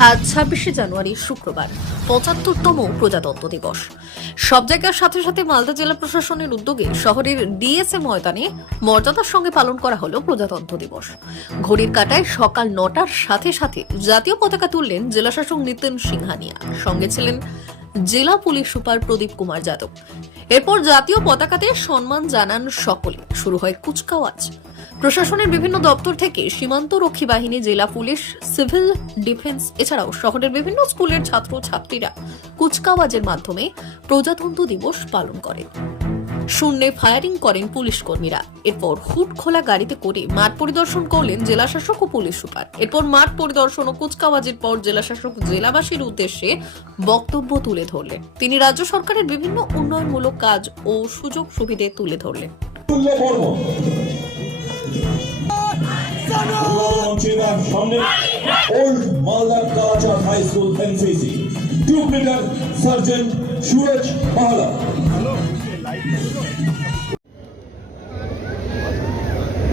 আজ ছাব্বিশে জানুয়ারি, শুক্রবার, পঁচাত্তরতম প্রজাতন্ত্র দিবস। সব জায়গার সাথে সাথে মালদা জেলা প্রশাসনের উদ্যোগে শহরের ডিএসএ ময়দানে মর্যাদার সঙ্গে পালন করা হল প্রজাতন্ত্র দিবস। ঘড়ির কাটায় সকাল নটার সাথে সাথে জাতীয় পতাকা তুললেন জেলাশাসক নিতেন সিংহানিয়া। সঙ্গে ছিলেন জেলা পুলিশ সুপার প্রদীপ কুমার যাদব। এরপর জাতীয় পতাকাতে সম্মান জানান সকলে। শুরু হয় কুচকাওয়াজ। প্রশাসনের বিভিন্ন দপ্তর থেকে সীমান্ত রক্ষী বাহিনী, জেলা পুলিশ, সিভিল ডিফেন্স, এছাড়াও শহরের বিভিন্ন স্কুলের ছাত্র ছাত্রীরা কুচকাওয়াজের মাধ্যমে প্রজাতন্ত্র দিবস পালন করেন শূন্যে ফায়ারিং করেন পুলিশ কর্মীরা। এরপর হুট খোলা গাড়িতে করে মাঠ পরিদর্শন করলেন জেলাশাসক ও পুলিশ সুপার। এরপর মাঠ পরিদর্শন ও কুচকাওয়াজের পর জেলাশাসক জেলাবাসীর উদ্দেশ্যে বক্তব্য তুলে ধরলেন। তিনি রাজ্য সরকারের বিভিন্ন উন্নয়নমূলক কাজ ও সুযোগ সুবিধে তুলে ধরলেন। স্কুল এনসিসি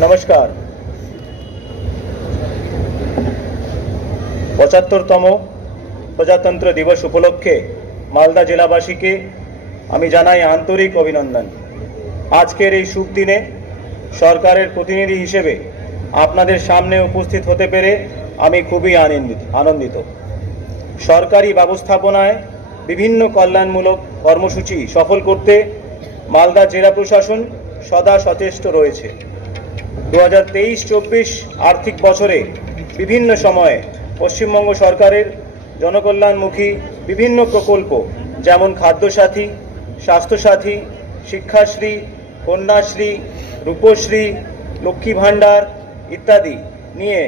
নমস্কার। পঁচাত্তরতম প্রজাতন্ত্র দিবস উপলক্ষে মালদা জেলাবাসীকে আমি জানাই আন্তরিক অভিনন্দন। আজকের এই শুভ দিনে সরকারের প্রতিনিধি হিসেবে আপনাদের সামনে উপস্থিত হতে পেরে আমি খুবই আনন্দিত আনন্দিত। সরকারি ব্যবস্থাপনায় বিভিন্ন কল্যাণমূলক কর্মসূচি সফল করতে মালদা জেলা প্রশাসন সদা সচেষ্ট রয়েছে। দু হাজার তেইশ চব্বিশ আর্থিক বছরে বিভিন্ন সময়ে পশ্চিমবঙ্গ সরকারের জনকল্যাণমুখী বিভিন্ন প্রকল্প, যেমন খাদ্যসাথী, স্বাস্থ্যসাথী, শিক্ষাশ্রী, কন্যাশ্রী, রূপশ্রী, লক্ষ্মী ভাণ্ডার ইত্যাদি নিয়ে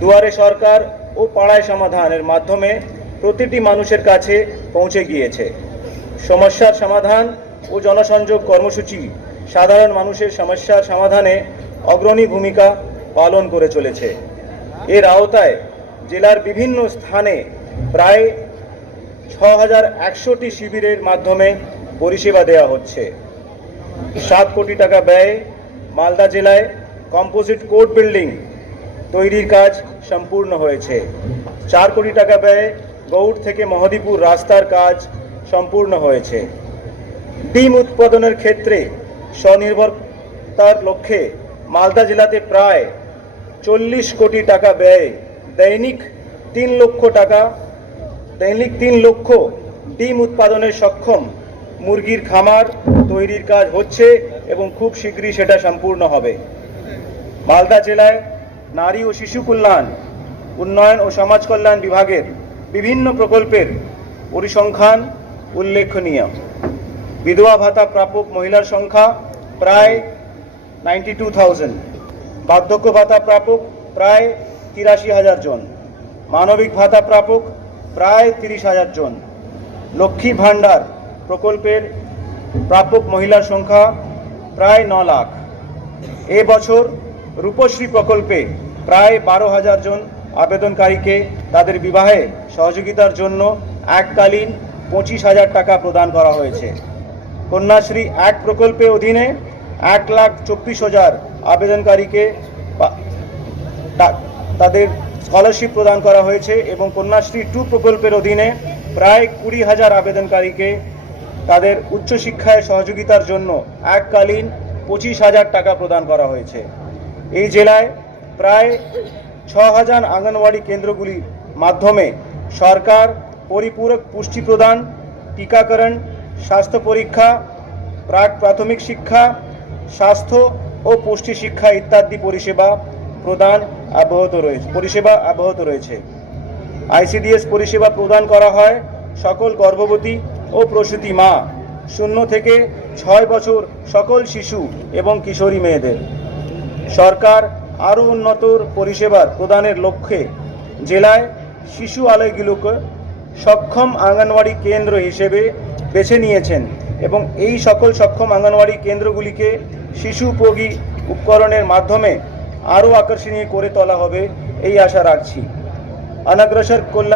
দুয়ারে সরকার ও পাড়ায় সমাধানের মাধ্যমে প্রতিটি মানুষের কাছে পৌঁছে গিয়েছে। সমস্যার সমাধান ও জনসংযোগ কর্মসূচি সাধারণ মানুষের সমস্যার সমাধানে অগ্রণী ভূমিকা পালন করে চলেছে। এর আওতায় জেলার বিভিন্ন স্থানে প্রায় ছ হাজার একশোটি শিবিরের মাধ্যমে পরিষেবা দেওয়া হচ্ছে। সাত কোটি টাকা ব্যয়ে মালদা জেলায় কম্পোজিট কোর্ট বিল্ডিং তৈরির কাজ সম্পূর্ণ হয়েছে। চার কোটি টাকা ব্যয়ে গৌড় থেকে মহদীপুর রাস্তার কাজ সম্পূর্ণ হয়েছে। ডিম উৎপাদনের ক্ষেত্রে স্বনির্ভরতার লক্ষ্যে মালদা জেলাতে প্রায় চল্লিশ কোটি টাকা ব্যয়ে। দৈনিক তিন লক্ষ টাকা, দৈনিক তিন লক্ষ ডিম উৎপাদনে সক্ষম মুরগির খামার তৈরির কাজ হচ্ছে এবং খুব শীঘ্রই সেটা সম্পূর্ণ হবে। মালদা জেলায় নারী ও শিশু কল্যাণ, উন্নয়ন ও সমাজ কল্যাণ বিভাগের বিভিন্ন প্রকল্পের পরিসংখ্যান উল্লেখনীয়। বিধবা ভাতা প্রাপক মহিলার সংখ্যা প্রায় নাইনটি টু থাউজেন্ড বার্ধক্য ভাতা প্রাপক প্রায় তিরাশি হাজার জন। মানবিক ভাতা প্রাপক প্রায় তিরিশ হাজার জন। লক্ষ্মী ভাণ্ডার প্রকল্পের প্রাপক মহিলার সংখ্যা প্রায় ন লাখ। এ বছর রূপশ্রী প্রকল্পে প্রায় বারো হাজার জন আবেদনকারীকে তাদের বিবাহে সহযোগিতার জন্য এককালীন পঁচিশ হাজার টাকা প্রদান করা হয়েছে। কন্যাশ্রী এক প্রকল্পে অধীনে এক লাখ চব্বিশ হাজার আবেদনকারীকে তাদের স্কলারশিপ প্রদান করা হয়েছে এবং কন্যাশ্রী টু প্রকল্পের অধীনে প্রায় কুড়ি হাজার আবেদনকারীকে তাদের উচ্চশিক্ষায় সহযোগিতার জন্য এককালীন পঁচিশ হাজার টাকা প্রদান করা হয়েছে। এই জেলায় প্রায় ছ হাজার আঙ্গনওয়াড়ি কেন্দ্রগুলির মাধ্যমে সরকার পরিপূরক পুষ্টি প্রদান, টিকাকরণ স্বাস্থ্য পরীক্ষা, প্রাক প্রাথমিক শিক্ষা, স্বাস্থ্য ও পুষ্টি শিক্ষা ইত্যাদি পরিষেবা প্রদান অব্যাহত রয়েছে, পরিষেবা অব্যাহত রয়েছে। আইসিডিএস পরিষেবা প্রদান করা হয় সকল গর্ভবতী ও প্রসূতি মা, শূন্য থেকে ছয় বছর সকল শিশু এবং কিশোরী মেয়েদের। সরকার আরও উন্নত পরিষেবার প্রদানের লক্ষ্যে জেলায় শিশু আলয়গুলোকে সক্ষম আঙ্গনওয়াড়ি কেন্দ্র হিসেবে বেছে নিয়েছেন এবং এই সকল সক্ষম আঙ্গনওয়াড়ি কেন্দ্রগুলিকে শিশু উপযোগী উপকরণের মাধ্যমে আরও আকর্ষণীয় করে তোলা হবে, এই আশা রাখছি। অনগ্রসর কল্যাণ